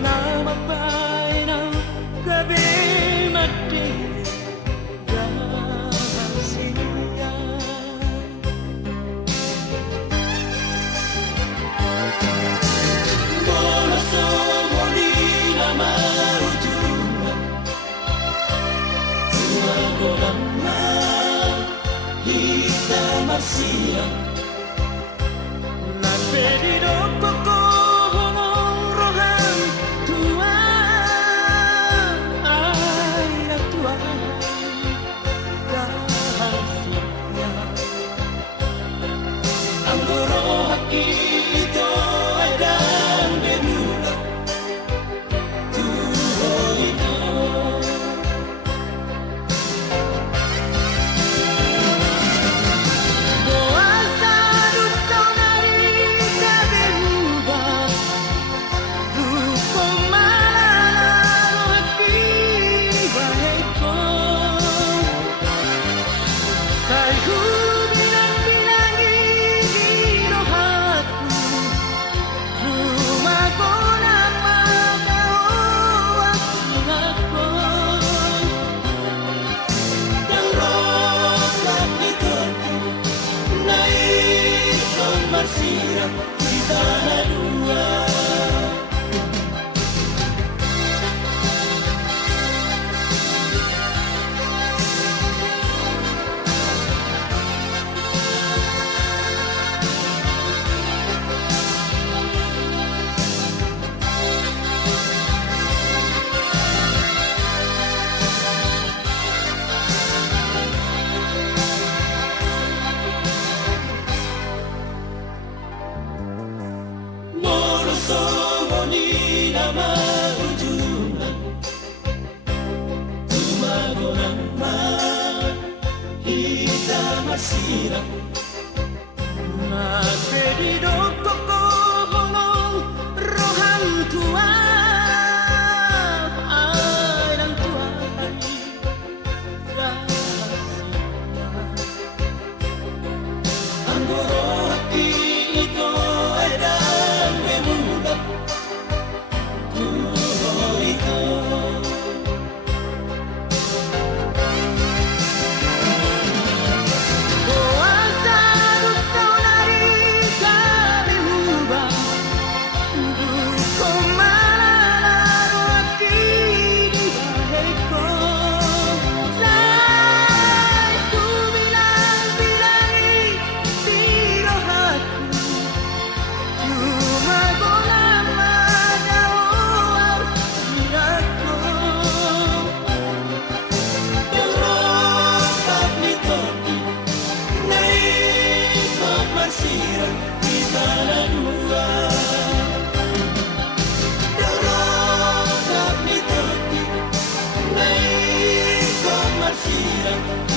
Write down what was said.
na mapay ng gabi madilim rahasia. Boloso muli na mautunan, tumago naman hitam siang. Nagpedido ko ng rohan tua ay natua rahasia. Ang burohak ito ay dan demula tuhoy ito. Kita dua ni na mautunan, tumago naman hitam siang. Nagpedido ko ng rohan tua ay ng tuwa'y rahasia. Ang burohak ito ay dan demula tuhoy ito. Kita dua Dorong ni topi naik komersial.